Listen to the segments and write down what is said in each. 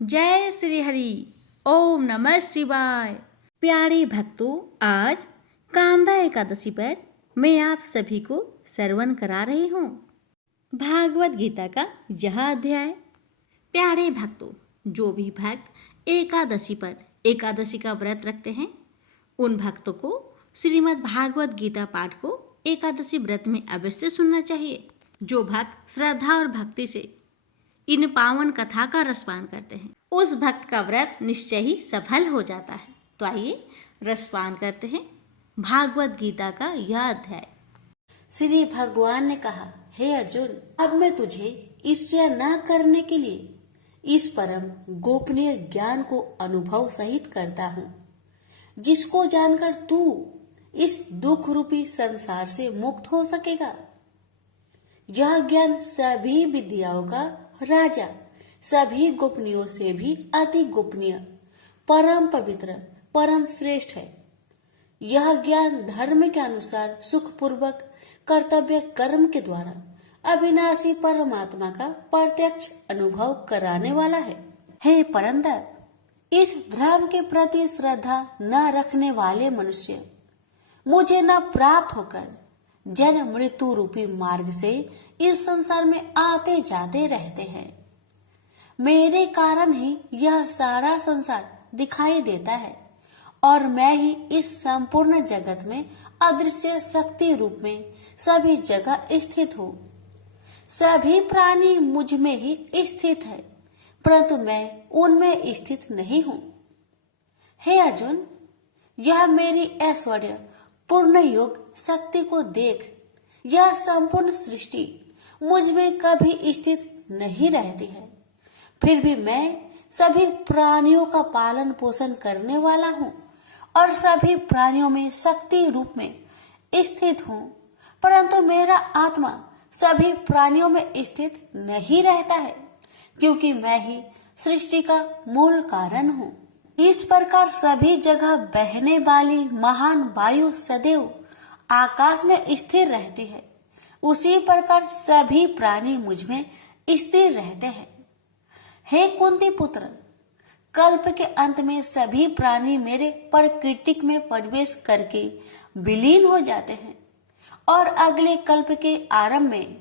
जय श्री हरि। ओम नमः शिवाय। प्यारे भक्तों, आज कामदा एकादशी पर मैं आप सभी को श्रवण करा रही हूँ भागवत गीता का यह अध्याय। प्यारे भक्तों, जो भी भक्त एकादशी का व्रत रखते हैं उन भक्तों को श्रीमद् भागवत गीता पाठ को एकादशी व्रत में अवश्य सुनना चाहिए। जो भक्त श्रद्धा और भक्ति से इन पावन कथा का रसपान करते हैं उस भक्त का व्रत निश्चय ही सफल हो जाता है। तो आइए रसपान करते हैं भागवत गीता का यह अध्याय। श्री भगवान ने कहा, हे अर्जुन, अब मैं तुझे ईर्ष्या न करने के लिए इस परम गोपनीय ज्ञान को अनुभव सहित करता हूँ, जिसको जानकर तू इस दुख रूपी संसार से मुक्त हो सकेगा। यह ज्ञान सभी विद्याओं का राजा, सभी गोपनीयों से भी अति गोपनीय, परम पवित्र, परम श्रेष्ठ है। यह ज्ञान धर्म के अनुसार सुखपूर्वक कर्तव्य कर्म के द्वारा अविनाशी परमात्मा का प्रत्यक्ष अनुभव कराने वाला है। हे परंतर, इस धर्म के प्रति श्रद्धा न रखने वाले मनुष्य मुझे न प्राप्त होकर जन्म मृत्यु रूपी मार्ग से इस संसार में आते जाते रहते हैं। मेरे कारण ही यह सारा संसार दिखाई देता है और मैं ही इस संपूर्ण जगत में अदृश्य शक्ति रूप में सभी जगह स्थित हूँ। सभी प्राणी मुझ में ही स्थित है, परंतु मैं उनमें स्थित नहीं हूँ। हे अर्जुन, यह मेरी ऐश्वर्य पूर्ण योग शक्ति को देख। यह संपूर्ण सृष्टि मुझ में कभी स्थित नहीं रहती है, फिर भी मैं सभी प्राणियों का पालन पोषण करने वाला हूँ और सभी प्राणियों में शक्ति रूप में स्थित हूँ, परंतु मेरा आत्मा सभी प्राणियों में स्थित नहीं रहता है, क्योंकि मैं ही सृष्टि का मूल कारण हूँ। इस प्रकार सभी जगह बहने वाली महान वायु सदैव आकाश में स्थिर रहती है, उसी प्रकार सभी प्राणी मुझ में स्थिर रहते हैं। हे कुंती पुत्र, कल्प के अंत में सभी प्राणी मेरे प्रकृतिक में प्रवेश करके विलीन हो जाते हैं और अगले कल्प के आरंभ में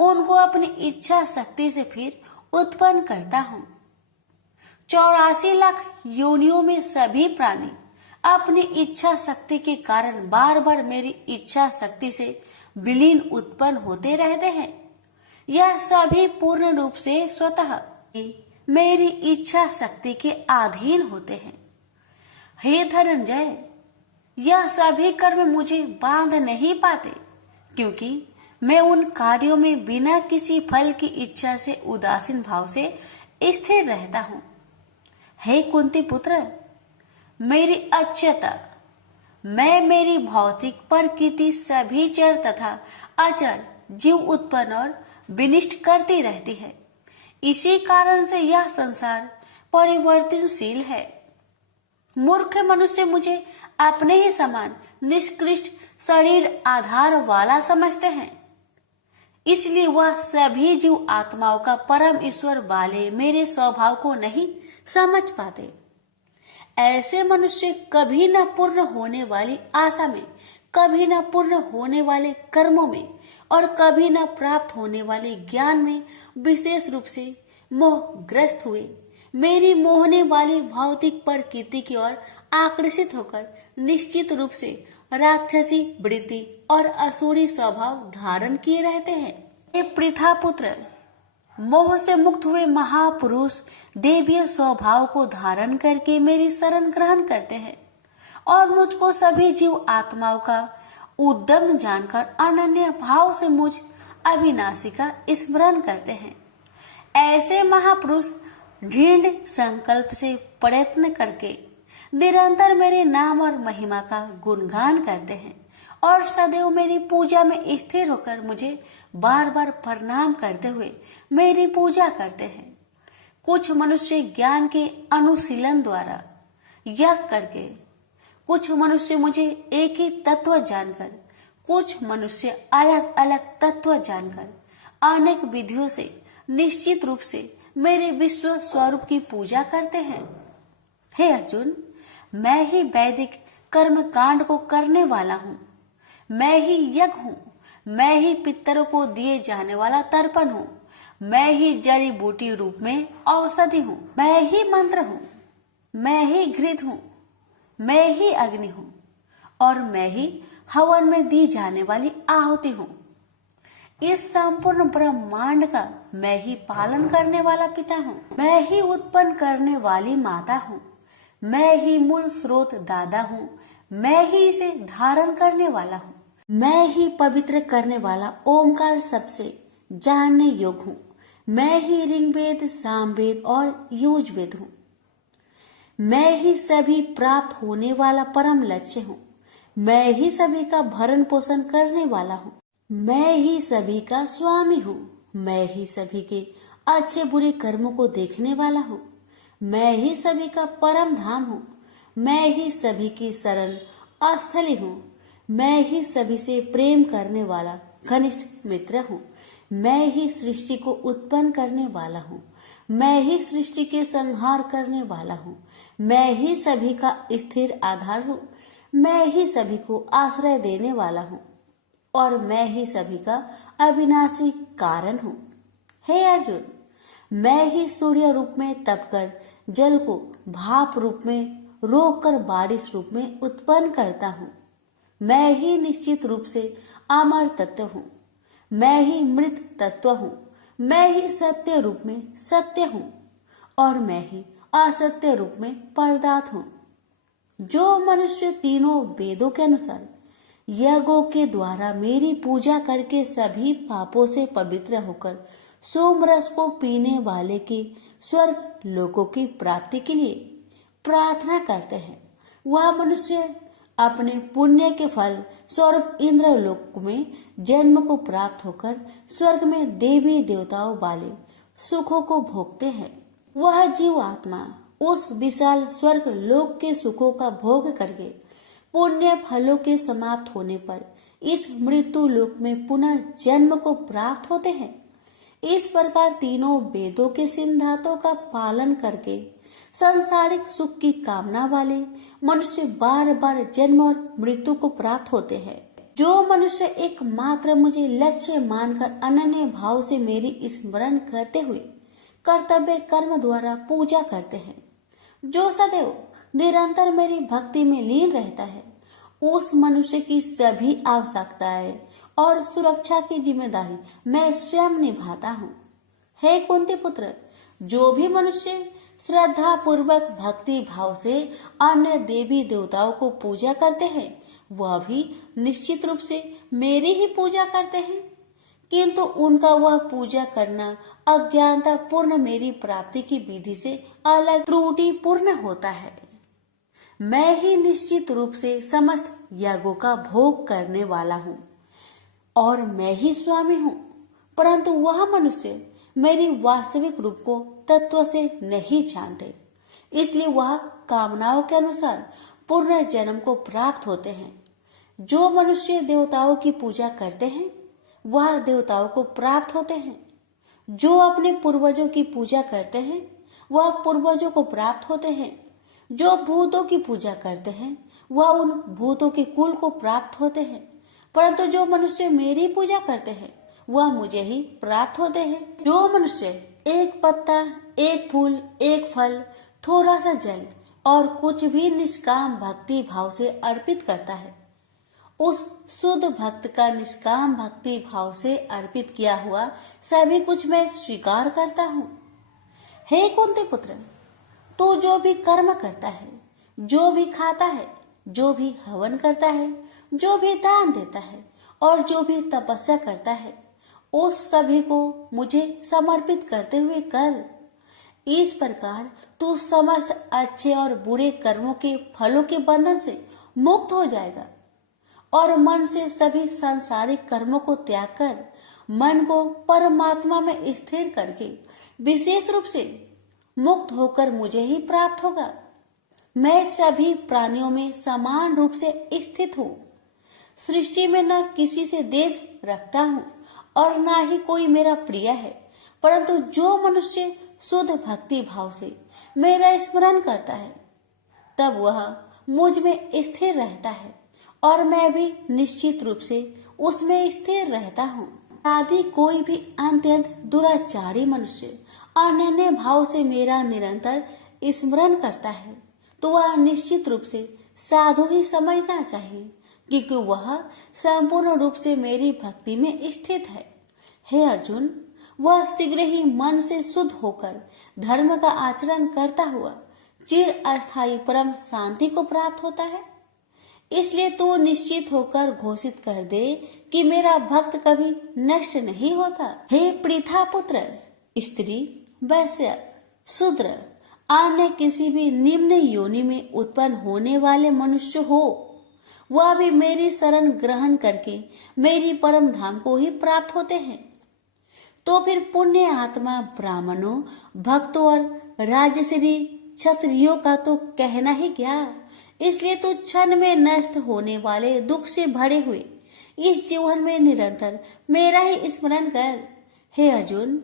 उनको अपनी इच्छा शक्ति से फिर उत्पन्न करता हूँ। 84 लाख योनियों में सभी प्राणी अपनी इच्छा शक्ति के कारण बार बार मेरी इच्छा शक्ति से विलीन उत्पन्न होते रहते हैं। यह सभी पूर्ण रूप से स्वतः मेरी इच्छा शक्ति के अधीन होते हैं। हे धनंजय, यह सभी कर्म मुझे बांध नहीं पाते, क्योंकि मैं उन कार्यों में बिना किसी फल की इच्छा से उदासीन भाव से स्थिर रहता हूँ। हे कुंती पुत्र, मेरी अक्षयता, मैं मेरी भौतिक प्रकृति सभी चर तथा अचर जीव उत्पन्न और विनिष्ट करती रहती है। इसी कारण से यह संसार परिवर्तनशील है। मूर्ख मनुष्य मुझे अपने ही समान निष्कृष्ट शरीर आधार वाला समझते हैं, इसलिए वह सभी जीव आत्माओं का परम ईश्वर वाले मेरे स्वभाव को नहीं समझ पाते। ऐसे मनुष्य कभी न पूर्ण होने वाली आशा में, कभी न पूर्ण होने वाले कर्मों में और कभी न प्राप्त होने वाले ज्ञान में विशेष रूप से मोहग्रस्त हुए मेरी मोहने वाली भौतिक प्रकृति की ओर आकर्षित होकर निश्चित रूप से राक्षसी वृत्ति और असुरी स्वभाव धारण किए रहते हैं। हे पृथा पुत्र, मोह से मुक्त हुए महापुरुष देवीय स्वभाव को धारण करके मेरी शरण ग्रहण करते हैं और मुझको सभी जीव आत्माओं का उद्यम जानकर अनन्य भाव से मुझ अविनाशी का स्मरण करते हैं। ऐसे महापुरुष दृढ़ संकल्प से प्रयत्न करके निरंतर मेरे नाम और महिमा का गुणगान करते हैं और सदैव मेरी पूजा में स्थिर होकर मुझे बार बार प्रणाम करते हुए मेरी पूजा करते हैं। कुछ मनुष्य ज्ञान के अनुशीलन द्वारा यज्ञ करके, कुछ मनुष्य मुझे एक ही तत्व जानकर, कुछ मनुष्य अलग अलग तत्व जानकर अनेक विधियों से निश्चित रूप से मेरे विश्व स्वरूप की पूजा करते हैं। हे अर्जुन, मैं ही वैदिक कर्म कांड को करने वाला हूँ, मैं ही यज्ञ हूँ, मैं ही पितरों को दिए जाने वाला तर्पण हूँ, मैं ही जड़ी बूटी रूप में औषधि हूँ, मैं ही मंत्र हूँ, मैं ही घृत हूँ, मैं ही अग्नि हूँ और मैं ही हवन में दी जाने वाली आहुति हूँ। इस संपूर्ण ब्रह्मांड का मैं ही पालन करने वाला पिता हूँ, मैं ही उत्पन्न करने वाली माता हूँ, मैं ही मूल स्रोत दादा हूँ, मैं ही इसे धारण करने वाला हूँ, मैं ही पवित्र करने वाला ओमकार सबसे जानने योग्य हूँ, मैं ही ऋग्वेद, सामवेद और यजुर्वेद हूँ, मैं ही सभी प्राप्त होने वाला परम लक्ष्य हूँ, मैं ही सभी का भरण पोषण करने वाला हूँ, मैं ही सभी का स्वामी हूँ, मैं ही सभी के अच्छे बुरे कर्मों को देखने वाला हूँ, मैं ही सभी का परम धाम हूँ, मैं ही सभी की शरण स्थली हूँ, मैं ही सभी से प्रेम करने वाला घनिष्ठ मित्र हूँ, मैं ही सृष्टि को उत्पन्न करने वाला हूँ, मैं ही सृष्टि के संहार करने वाला हूँ, मैं ही सभी का स्थिर आधार हूँ, मैं ही सभी को आश्रय देने वाला हूँ और मैं ही सभी का अविनाशी कारण हूँ। हे अर्जुन, मैं ही सूर्य रूप में तपकर जल को भाप रूप में रोककर बारिश रूप में उत्पन्न करता हूँ, मैं ही निश्चित रूप से अमर तत्व हूँ, मैं ही मृत तत्व हूँ, मैं ही सत्य रूप में सत्य हूँ और मैं ही असत्य रूप में पदार्थ हूँ। जो मनुष्य तीनों वेदों के अनुसार यज्ञों के द्वारा मेरी पूजा करके सभी पापों से पवित्र होकर सोमरस को पीने वाले के स्वर्ग लोकों की प्राप्ति के लिए प्रार्थना करते हैं, वह मनुष्य अपने पुण्य के फल स्वरूप इंद्र लोक में जन्म को प्राप्त होकर स्वर्ग में देवी देवताओं वाले सुखों को भोगते हैं। वह जीव आत्मा उस विशाल स्वर्ग लोक के सुखों का भोग करके पुण्य फलों के समाप्त होने पर इस मृत्यु लोक में पुनः जन्म को प्राप्त होते हैं। इस प्रकार तीनों वेदों के सिद्धांतों का पालन करके सांसारिक सुख की कामना वाले मनुष्य बार बार जन्म और मृत्यु को प्राप्त होते हैं। जो मनुष्य एकमात्र मुझे लक्ष्य मानकर अनन्य भाव से मेरी स्मरण करते हुए कर्तव्य कर्म द्वारा पूजा करते हैं, जो सदैव निरंतर मेरी भक्ति में लीन रहता है, उस मनुष्य की सभी आवश्यकताएं और सुरक्षा की जिम्मेदारी मैं स्वयं निभाता हूँ। हे कुंती पुत्र, जो भी मनुष्य श्रद्धा पूर्वक भक्ति भाव से अन्य देवी देवताओं को पूजा करते हैं, वह भी निश्चित रूप से मेरी ही पूजा करते हैं, किंतु उनका वह पूजा करना अज्ञानता पूर्ण मेरी प्राप्ति की विधि से अलग त्रुटि पूर्ण होता है। मैं ही निश्चित रूप से समस्त यज्ञों का भोग करने वाला हूँ और मैं ही स्वामी हूँ, परंतु वह मनुष्य मेरी वास्तविक रूप को तत्व से नहीं जानते, इसलिए वह कामनाओं के अनुसार पूर्ण जन्म को प्राप्त होते हैं। जो मनुष्य देवताओं की पूजा करते हैं वह देवताओं को प्राप्त होते हैं, जो अपने पूर्वजों की पूजा करते हैं वह पूर्वजों को प्राप्त होते हैं, जो भूतों की पूजा करते हैं वह उन भूतों के कुल को प्राप्त होते हैं, परंतु जो मनुष्य मेरी पूजा करते हैं वह मुझे ही प्राप्त होते हैं। जो मनुष्य एक पत्ता, एक फूल, एक फल, थोड़ा सा जल और कुछ भी निष्काम भक्ति भाव से अर्पित करता है, उस शुद्ध भक्त का निष्काम भक्ति भाव से अर्पित किया हुआ सभी कुछ मैं स्वीकार करता हूँ। हे कुंती पुत्र, तू जो भी कर्म करता है, जो भी खाता है, जो भी हवन करता है, जो भी दान देता है और जो भी तपस्या करता है, उस सभी को मुझे समर्पित करते हुए कर। इस प्रकार तू समस्त अच्छे और बुरे कर्मों के फलों के बंधन से मुक्त हो जाएगा और मन से सभी सांसारिक कर्मों को त्याग कर मन को परमात्मा में स्थिर करके विशेष रूप से मुक्त होकर मुझे ही प्राप्त होगा। मैं सभी प्राणियों में समान रूप से स्थित हूँ। सृष्टि में न किसी से देश रखता हूँ और न ही कोई मेरा प्रिय है, परंतु जो मनुष्य शुद्ध भक्ति भाव से मेरा स्मरण करता है तब वह मुझ में स्थिर रहता है और मैं भी निश्चित रूप से उसमें स्थिर रहता हूँ। यदि कोई भी अत्यंत दुराचारी मनुष्य अनन्य भाव से मेरा निरंतर स्मरण करता है तो वह निश्चित रूप से साधु ही समझना चाहिए, क्योंकि वह संपूर्ण रूप से मेरी भक्ति में स्थित है। हे अर्जुन, वह शीघ्र ही मन से शुद्ध होकर धर्म का आचरण करता हुआ चिर अस्थायी परम शांति को प्राप्त होता है। इसलिए तू निश्चित होकर घोषित कर दे कि मेरा भक्त कभी नष्ट नहीं होता। हे पृथा पुत्र, स्त्री, वैश्य, शूद्र, अन्य किसी भी निम्न योनि में उत्पन्न होने वाले मनुष्य हो, वह भी मेरी शरण ग्रहण करके मेरी परम धाम को ही प्राप्त होते हैं। तो फिर पुण्य आत्मा ब्राह्मणों, भक्तों और राजश्री क्षत्रियों का तो कहना ही क्या। इसलिए तू क्षण में नष्ट होने वाले दुख से भरे हुए इस जीवन में निरंतर मेरा ही स्मरण कर। हे अर्जुन,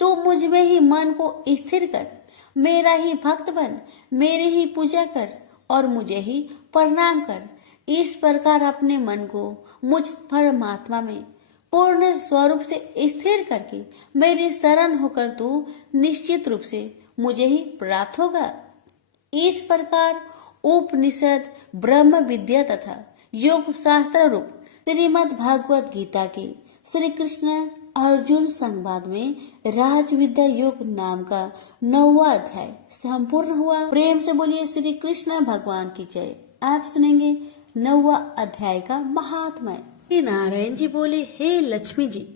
तू मुझ में ही मन को स्थिर कर, मेरा ही भक्त बन, मेरी ही पूजा कर और मुझे ही प्रणाम कर। इस प्रकार अपने मन को मुझ परमात्मा में पूर्ण स्वरूप से स्थिर करके मेरी शरण होकर तू निश्चित रूप से मुझे ही प्राप्त होगा। इस प्रकार उपनिषद, ब्रह्म विद्या तथा योग शास्त्र रूप श्रीमद् भागवत गीता के श्री कृष्ण अर्जुन संवाद में राज विद्या योग नाम का 9वां अध्याय संपूर्ण हुआ। प्रेम से बोलिए श्री कृष्ण भगवान की जय। आप सुनेंगे 9वां अध्याय का महात्म्य। श्री नारायण जी बोले, हे लक्ष्मी जी,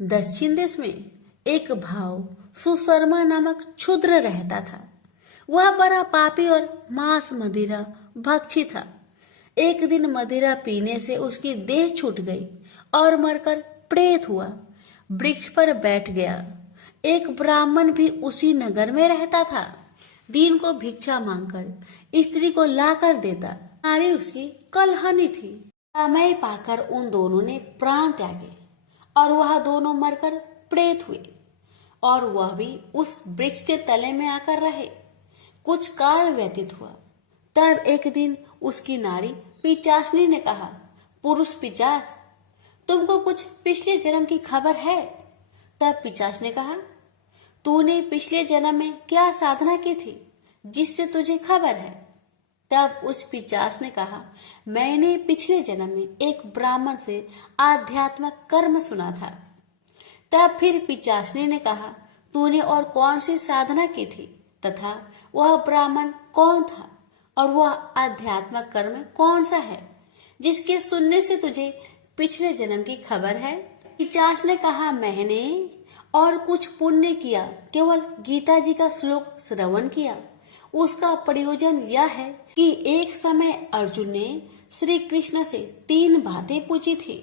दक्षिण देश में एक भाव सुशर्मा नामक क्षुद्र रहता था। वह बड़ा पापी और मांस मदिरा भक्षी था। एक दिन मदिरा पीने से उसकी देह छूट गई और मरकर प्रेत हुआ। वृक्ष पर बैठ गया। एक ब्राह्मण भी उसी नगर में रहता था। दिन को भिक्षा मांगकर स्त्री को लाकर देता। नारी उसकी कलहनी थी। समय पाकर उन दोनों ने प्राण त्यागे और वह दोनों मरकर प्रेत हुए और वह भी उस वृक्ष के तले में आकर रहे। कुछ काल व्यतीत हुआ। तब एक दिन उसकी नारी पिचासनी ने कहा, पुरुष पिचास, तुमको कुछ पिछले जन्म की खबर है? तब पिचास ने कहा, तूने पिछले जन्म में क्या साधना की थी जिससे तुझे खबर है? तब उस पिचास ने कहा, मैंने पिछले जन्म में एक ब्राह्मण से आध्यात्मिक कर्म सुना था। तब फिर पिचासनी ने कहा, तूने और कौन सी साधना की थी तथा वह ब्राह्मण कौन था और वह आध्यात्मिक कर्म कौन सा है जिसके सुनने से तुझे पिछले जन्म की खबर है? पिचास ने कहा, मैंने और कुछ पुण्य किया, केवल गीता जी का श्लोक श्रवण किया। उसका प्रयोजन यह है कि एक समय अर्जुन ने श्री कृष्ण से 3 बातें पूछी थी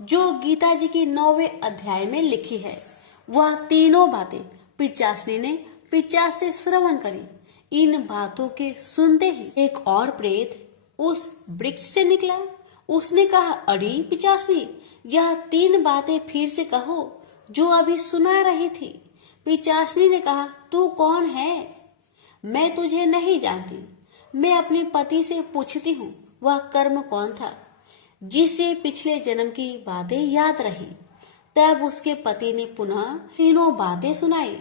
जो गीता जी की 9वें अध्याय में लिखी है। वह तीनों बातें पिचासनी ने पिचास से श्रवण करी। इन बातों के सुनते ही एक और प्रेत उस वृक्ष से निकला। उसने कहा, अरे पिचासनी, यह 3 बातें फिर से कहो जो अभी सुना रही थी। पिचासनी ने कहा, तू कौन है? मैं तुझे नहीं जानती। मैं अपने पति से पूछती हूँ वह कर्म कौन था जिससे पिछले जन्म की बातें याद रही। तब उसके पति ने पुनः तीनों बातें सुनाई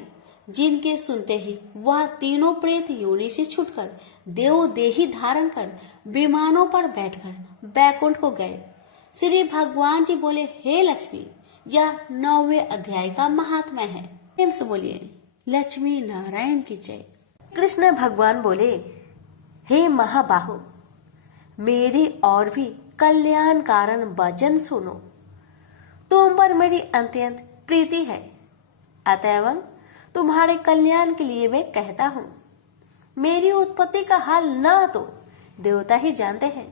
जिनके सुनते ही वह तीनों प्रेत योनि से छूटकर देव देही धारण कर विमानों पर बैठकर बैकुंठ को गए। श्री भगवान जी बोले, हे लक्ष्मी, यह 9वें अध्याय का महात्म्य है। प्रेम से बोलिए लक्ष्मी नारायण की जय। कृष्ण भगवान बोले, हे महाबाहो, मेरी और भी कल्याण कारण वचन सुनो। तुम पर मेरी अत्यंत प्रीति है, अतएव तुम्हारे कल्याण के लिए मैं कहता हूँ। मेरी उत्पत्ति का हाल न तो देवता ही जानते हैं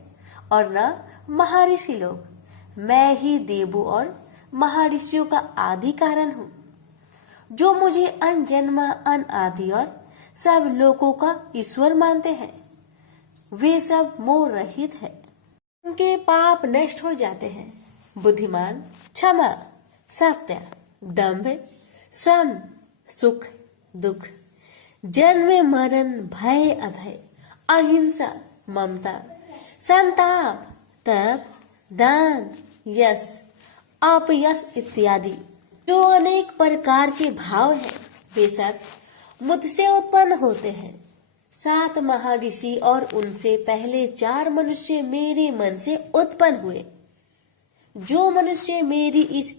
और न महर्षि लोग। मैं ही देवों और महर्षियों का आदि कारण हूँ। जो मुझे अन जन्म अन आदि और सब लोगों का ईश्वर मानते हैं, वे सब मोह रहित है। उनके पाप नष्ट हो जाते हैं। बुद्धिमान, क्षमा, सत्य, दंभ, सम सुख दुख, जन्म मरण भय अभय, अहिंसा ममता, संताप तप दान यश अपयश इत्यादि जो अनेक प्रकार के भाव हैं वे सब मुझसे उत्पन्न होते हैं। 7 महर्षि और उनसे पहले 4 मनुष्य मेरे मन से उत्पन्न हुए। जो मनुष्य मेरी इस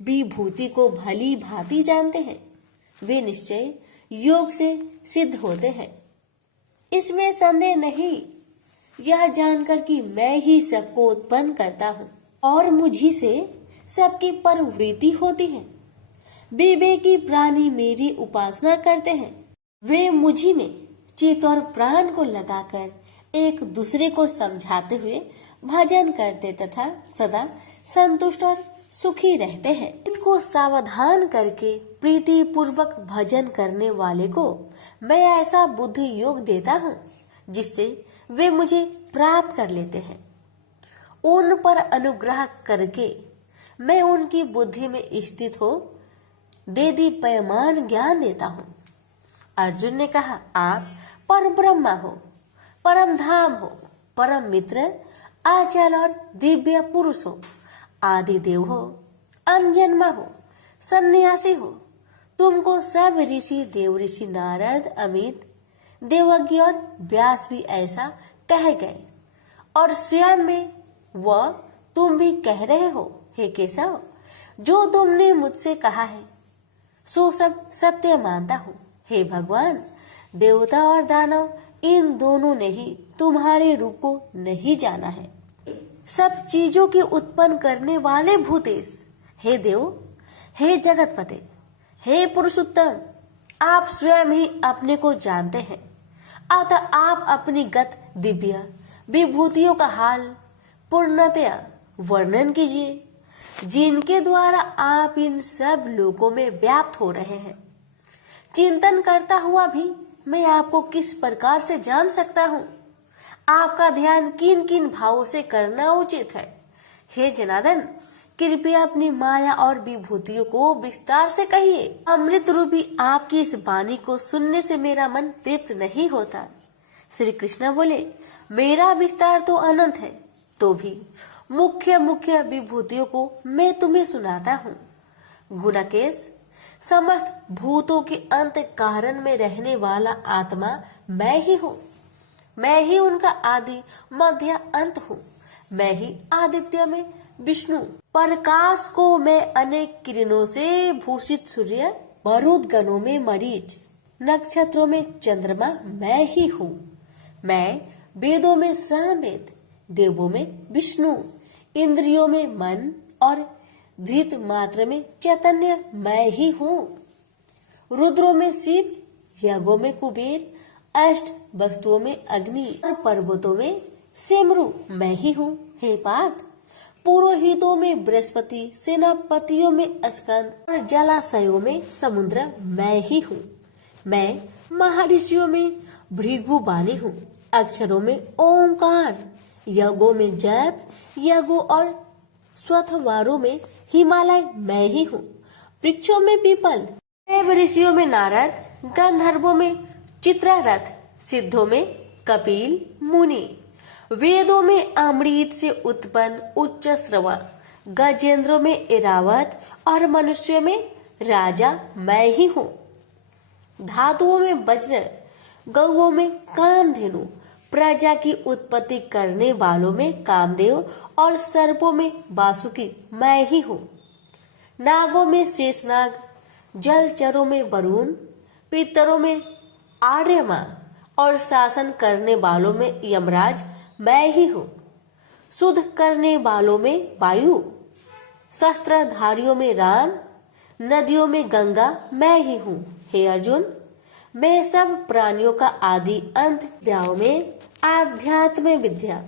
विभूति को भली भांति जानते हैं वे निश्चय योग से सिद्ध होते हैं, इसमें संदेह नहीं। यह जानकर कि मैं ही सबको उत्पन्न करता हूँ और मुझी से सबकी प्रवृत्ति होती है। विवेकी प्राणी मेरी उपासना करते हैं, वे मुझी में चित्त और प्राण को लगाकर एक दूसरे को समझाते हुए भजन करते तथा सदा संतुष्ट और सुखी रहते हैं। चित्त को सावधान करके प्रीति पूर्वक भजन करने वाले को मैं ऐसा बुद्धि योग देता हूँ जिससे वे मुझे प्राप्त कर लेते हैं। उन पर अनुग्रह करके मैं उनकी बुद्धि में स्थित हो देदीप्यमान ज्ञान देता हूँ। अर्जुन ने कहा, आप परम ब्रह्मा हो, परम धाम हो, परम मित्र, अचल और दिव्य पुरुष हो, आदि देव हो, अनजन्मा हो, सन्यासी हो। तुमको सब ऋषि देव ऋषि नारद अमित देवज्ञ और व्यास भी ऐसा कह गए और स्वयं में वह तुम भी कह रहे हो। हे केशव, जो तुमने मुझसे कहा है सो सब सत्य मानता हूँ। हे भगवान, देवता और दानव इन दोनों ने ही तुम्हारे रूप को नहीं जाना है। सब चीजों की उत्पन्न करने वाले भूतेश, हे देव, हे जगतपते, हे पुरुषोत्तम, आप स्वयं ही अपने को जानते हैं। अतः आप अपनी गत दिव्य विभूतियों का हाल पूर्णतया वर्णन कीजिए, जिनके द्वारा आप इन सब लोगों में व्याप्त हो रहे हैं। चिंतन करता हुआ भी मैं आपको किस प्रकार से जान सकता हूँ? आपका ध्यान किन किन भावों से करना उचित है? हे जनार्दन, कृपया अपनी माया और विभूतियों को विस्तार से कहिए। अमृत रूपी आपकी इस वाणी को सुनने से मेरा मन तृप्त नहीं होता। श्री कृष्ण बोले, मेरा विस्तार तो अनंत है, तो भी मुख्य मुख्य विभूतियों को मैं तुम्हें सुनाता हूँ। गुणकेश, समस्त भूतों के अंत कारण में रहने वाला आत्मा मैं ही हूँ। मैं ही उनका आदि मध्य अंत हूँ। मैं ही आदित्य में विष्णु, प्रकाश को मैं अनेक किरणों से भूषित सूर्य, मरुदगणों में मरीच, नक्षत्रों में चंद्रमा मैं ही हूँ। मैं वेदों में सामवेद, देवों में विष्णु, इंद्रियों में मन और धृत मात्र में चैतन्य मैं ही हूँ। रुद्रों में शिव, यज्ञों में कुबेर, अष्ट वस्तुओं में अग्नि और पर्वतों में सेमरु मैं ही हूँ। हे पार्थ, पुरोहितों में बृहस्पति, सेनापतियों में स्कंद और जलाशयों में समुद्र मैं ही हूँ। मैं महर्षियों में भृगुबानी हूँ, अक्षरों में ओंकार, यज्ञों में जप, यज्ञों और स्वथवारों में हिमालय मैं ही हूँ। वृक्षों में पीपल, देव ऋषियों में नारद, गंधर्वों में चित्ररथ, सिद्धों में कपिल मुनि, वेदों में अमृत से उत्पन्न उच्च श्रवा, गजेंद्रों में ऐरावत और मनुष्यों में राजा मैं ही हूँ। धातुओं में वज्र, गौओं में कामधेनु, प्रजा की उत्पत्ति करने वालों में कामदेव और सर्पों में वासुकी मैं ही हूँ। नागों में शेषनाग, जलचरों में वरुण, पितरों में आर्यमा और शासन करने वालों में यमराज मैं ही हूँ। शुद्ध करने वालों में वायु, शस्त्रधारियों में राम, नदियों में गंगा मैं ही हूँ। हे अर्जुन, मैं सब प्राणियों का आदि अंत विद्याओं में आध्यात्म विद्या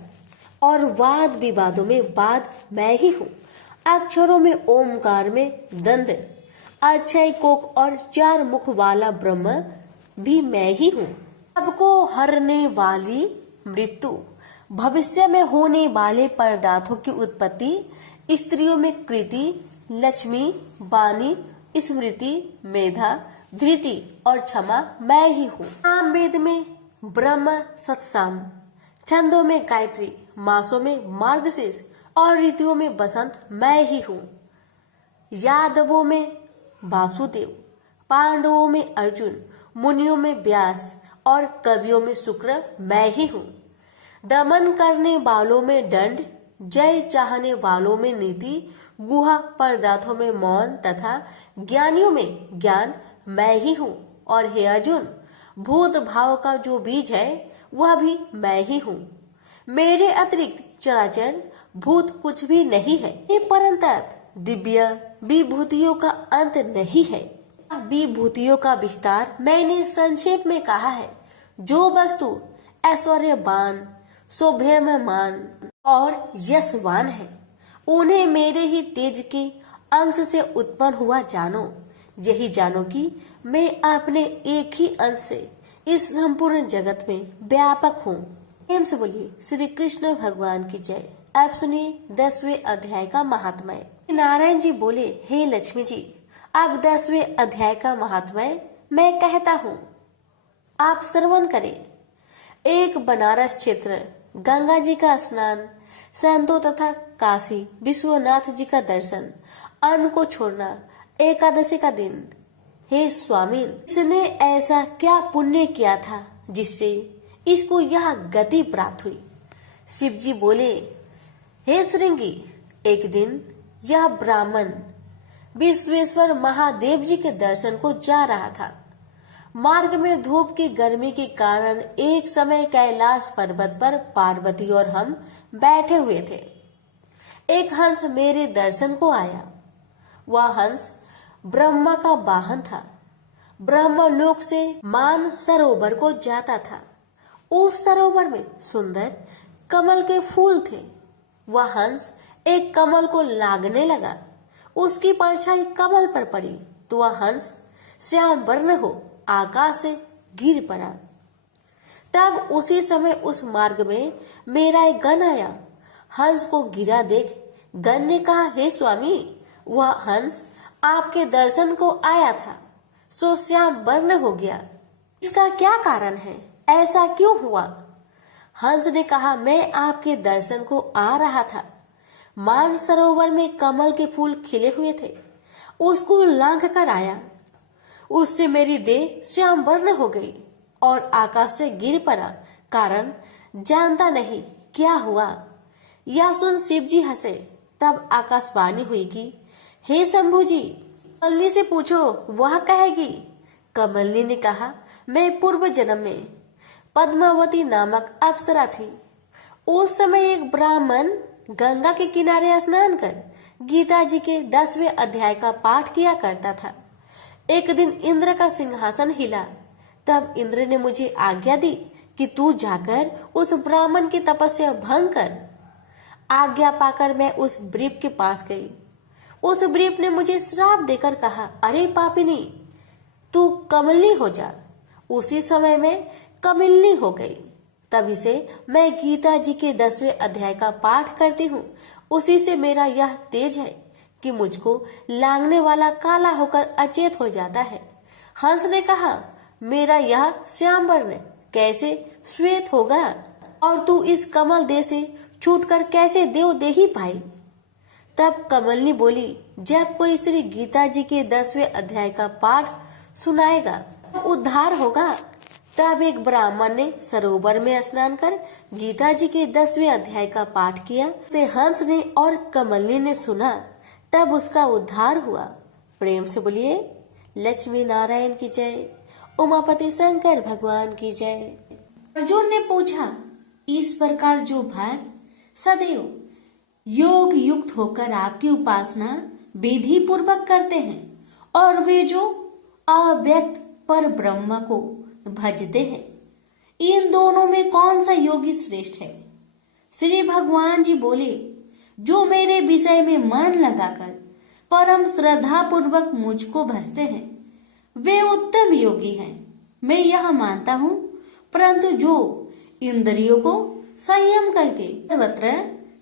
और वाद विवादों में वाद मैं ही हूँ। अक्षरों में ओमकार में दंड, अक्षय कोक और 4 मुख वाला ब्रह्म भी मैं ही हूँ। सबको हरने वाली मृत्यु, भविष्य में होने वाले पदार्थों की उत्पत्ति, स्त्रियों में कृति, लक्ष्मी, वाणी, स्मृति, मेधा, धृति और क्षमा मैं ही हूँ। साम वेद में ब्रह्म सत्साम, छंदों में गायत्री, मासों में मार्गशीर्ष और ऋतुओं में बसंत मैं ही हूँ। यादवों में वासुदेव, पांडवों में अर्जुन, मुनियों में व्यास और कवियों में शुक्र मैं ही हूँ। दमन करने वालों में दंड, जय चाहने वालों में नीति, गुहा पदार्थों में मौन तथा ज्ञानियों में ज्ञान मैं ही हूँ। और हे अर्जुन, भूत भाव का जो बीज है वह भी मैं ही हूँ। मेरे अतिरिक्त चराचर भूत कुछ भी नहीं है। ये परंतप दिव्य विभूतियों का अंत नहीं है। विभूतियों का विस्तार मैंने संक्षेप में कहा है। जो वस्तु ऐश्वर्यवान, शोभेयमान और यशवान है, उन्हें मेरे ही तेज के अंश से उत्पन्न हुआ जानो। यही जानो कि मैं अपने एक ही अंश से इस संपूर्ण जगत में व्यापक हूँ। प्रेम से बोलिए श्री कृष्ण भगवान की जय। आप सुनिए 10वें अध्याय का महात्म्य। नारायण जी बोले, हे लक्ष्मी जी, अब 10वें अध्याय का महात्म्य मैं कहता हूँ, आप श्रवण करें। एक बनारस क्षेत्र, गंगा जी का स्नान, संतों तथा काशी विश्वनाथ जी का दर्शन, अन्न को छोड़ना, एकादशी का दिन। हे स्वामी, इसने ऐसा क्या पुण्य किया था जिससे इसको यह गति प्राप्त हुई? शिव जी बोले, हे श्रृंगी, एक दिन यह ब्राह्मण विश्वेश्वर महादेव जी के दर्शन को जा रहा था। मार्ग में धूप की गर्मी के कारण एक समय कैलाश पर्वत पर पार्वती और हम बैठे हुए थे। एक हंस मेरे दर्शन को आया। वह हंस ब्रह्मा का वाहन था। ब्रह्मलोक से मान सरोवर को जाता था। उस सरोवर में सुंदर कमल के फूल थे। वह हंस एक कमल को लागने लगा। उसकी परछाई कमल पर पड़ी तो वह हंस श्याम वर्ण हो आकाश से गिर पड़ा। तब उसी समय उस मार्ग में मेरा एक गण आया। हंस को गिरा देख गण ने कहा, हे स्वामी, वह हंस आपके दर्शन को आया था, सो श्याम वर्ण हो गया। इसका क्या कारण है? ऐसा क्यों हुआ? हंस ने कहा, मैं आपके दर्शन को आ रहा था। मान सरोवर में कमल के फूल खिले हुए थे, उसको लांघ कर आया। उससे मेरी देह श्याम वर्ण हो गई और आकाश से गिर पड़ा। कारण जानता नहीं क्या हुआ। यह सुन शिव जी हंसे। तब आकाशवाणी हुई कि हे शंभु जी, कमलनी से पूछो, वह कहेगी। कमलनी ने कहा, मैं पूर्व जन्म में पद्मावती नामक अप्सरा थी। उस समय एक ब्राह्मण गंगा के किनारे स्नान कर गीता जी के 10वें अध्याय का पाठ किया करता था। एक दिन इंद्र का सिंहासन हिला। तब इंद्र ने मुझे आज्ञा दी कि तू जाकर उस ब्राह्मण की तपस्या भंग कर। आज्ञा पाकर मैं उस ब्रीप के पास गई। उस ब्रीप ने मुझे श्राप देकर कहा, अरे पापिनी, तू कमलनी हो जा। उसी समय मैं कमलनी हो गई। तभी से मैं गीता जी के 10वें अध्याय का पाठ करती हूँ। उसी से मेरा यह तेज है कि मुझको लांघने वाला काला होकर अचेत हो जाता है। हंस ने कहा, मेरा यह श्याम वर्ण कैसे श्वेत होगा और तू इस कमल देह से छूटकर कैसे देव देही पाई? तब कमलनी बोली, जब कोई श्री गीता जी के 10वें अध्याय का पाठ सुनाएगा उद्धार होगा। तब एक ब्राह्मण ने सरोवर में स्नान कर गीता जी के 10वें अध्याय का पाठ किया। उसे हंस ने और कमलनी ने सुना। तब उसका उद्धार हुआ। प्रेम से बोलिए लक्ष्मी नारायण की जय, उमापति शंकर भगवान की जय। अर्जुन ने पूछा, इस प्रकार जो भक्त सदैव योग युक्त होकर आपकी उपासना विधि पूर्वक करते हैं और वे जो अव्यक्त पर ब्रह्म को भजते हैं, इन दोनों में कौन सा योगी श्रेष्ठ है? श्री भगवान जी बोले, जो मेरे विषय में मन लगाकर परम श्रद्धा पूर्वक मुझको भजते हैं वे उत्तम योगी हैं। मैं यह मानता हूँ, परंतु जो इंद्रियों को संयम करके सर्वत्र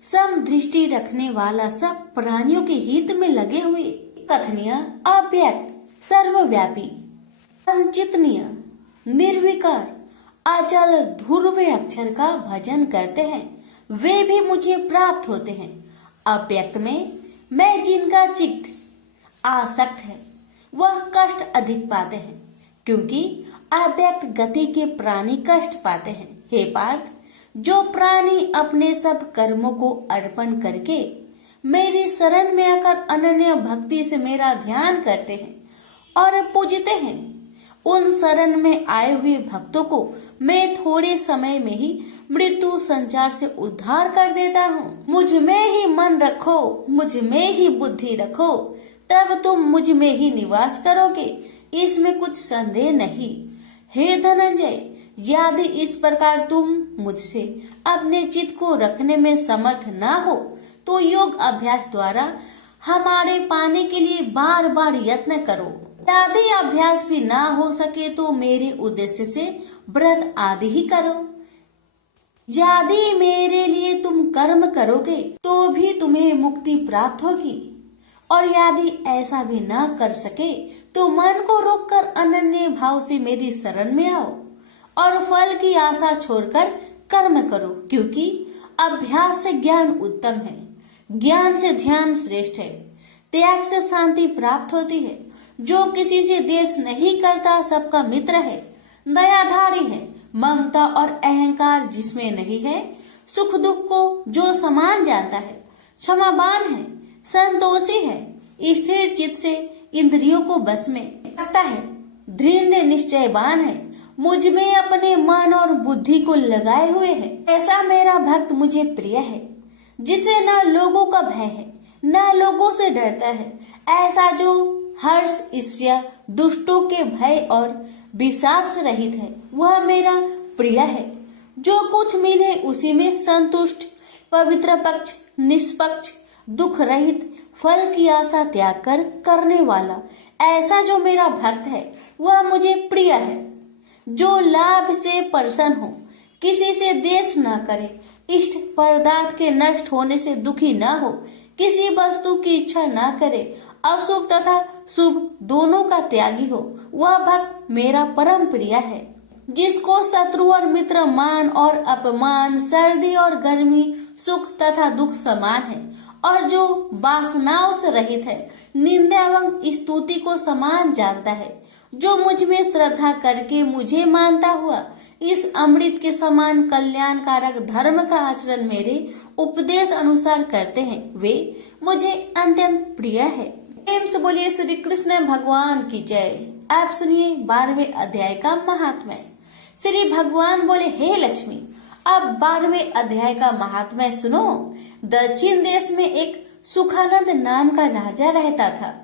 सम दृष्टि रखने वाला सब प्राणियों के हित में लगे हुए कथनीय, अव्यक्त, सर्वव्यापी, अचिंतनीय, निर्विकार, अचल ध्रुव अक्षर का भजन करते हैं वे भी मुझे प्राप्त होते हैं। अव्यक्त में मैं जिनका चित्त आसक्त है वह कष्ट अधिक पाते हैं, क्योंकि अव्यक्त गति के प्राणी कष्ट पाते हैं। हे पार्थ, जो प्राणी अपने सब कर्मों को अर्पण करके मेरी शरण में आकर अनन्य भक्ति से मेरा ध्यान करते हैं और पूजते हैं, उन शरण में आए हुए भक्तों को मैं थोड़े समय में ही मृत्यु संचार से उद्धार कर देता हूँ। मुझ में ही मन रखो, मुझ में ही बुद्धि रखो, तब तुम मुझ में ही निवास करोगे, इसमें कुछ संदेह नहीं। हे धनंजय, यदि इस प्रकार तुम मुझसे अपने चित्त को रखने में समर्थ ना हो तो योग अभ्यास द्वारा हमारे पाने के लिए बार बार यत्न करो। यदि अभ्यास भी ना हो सके तो मेरे उद्देश्य से व्रत आदि ही करो। यदि मेरे लिए तुम कर्म करोगे तो भी तुम्हें मुक्ति प्राप्त होगी, और यदि ऐसा भी ना कर सके तो मन को रोककर अनन्य भाव से मेरी शरण में आओ और फल की आशा छोड़कर कर्म करो, क्योंकि अभ्यास से ज्ञान उत्तम है, ज्ञान से ध्यान श्रेष्ठ है, त्याग से शांति प्राप्त होती है। जो किसी से द्वेष नहीं करता सबका मित्र है, दयाधारी है, ममता और अहंकार जिसमें नहीं है, सुख दुख को जो समान जानता है, क्षमावान है, संतोषी है, स्थिर चित्त से इंद्रियों को बस में रखता है, दृढ़ निश्चयवान है, मुझ में अपने मन और बुद्धि को लगाए हुए है, ऐसा मेरा भक्त मुझे प्रिय है, जिसे न लोगों का भय है न लोगों से डरता है। ऐसा जो हर्ष, ईर्ष्या, दुष्टों के भय और विषाद से रहित है वह मेरा प्रिय है। जो कुछ मिले उसी में संतुष्ट, पवित्र पक्ष, निष्पक्ष, दुख रहित, फल की आशा त्याग कर करने वाला, ऐसा जो मेरा भक्त है वह मुझे प्रिय है। जो लाभ से प्रसन्न हो, किसी से द्वेष न करे, इष्ट पदार्थ के नष्ट होने से दुखी न हो, किसी वस्तु की इच्छा न करे, अशुभ तथा शुभ दोनों का त्यागी हो, वह भक्त मेरा परम प्रिय है। जिसको शत्रु और मित्र, मान और अपमान, सर्दी और गर्मी, सुख तथा दुख समान है, और जो वासनाओं से रहित है, निंदा एवं स्तुति को समान जानता है, जो मुझ में श्रद्धा करके मुझे मानता हुआ इस अमृत के समान कल्याणकारक धर्म का आचरण मेरे उपदेश अनुसार करते हैं, वे मुझे अत्यंत प्रिय है। प्रेम से बोलिए श्री कृष्ण भगवान की जय। आप सुनिए 12वें अध्याय का महात्म्य। श्री भगवान बोले, हे लक्ष्मी, अब 12वें अध्याय का महात्म्य सुनो। दक्षिण देश में एक सुखानंद नाम का राजा रहता था,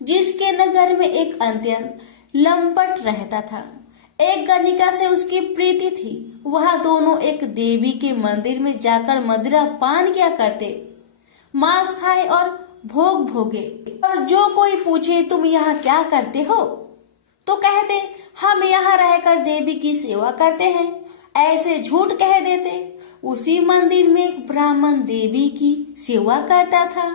जिसके नगर में एक अत्यंत लंपट रहता था। एक गणिका से उसकी प्रीति थी। वह दोनों एक देवी के मंदिर में जाकर मदिरा पान किया करते, मांस खाए और भोग भोगे। और जो कोई पूछे तुम यहाँ क्या करते हो, तो कहते हम यहाँ रहकर देवी की सेवा करते हैं, ऐसे झूठ कह देते। उसी मंदिर में एक ब्राह्मण देवी की सेवा करता था।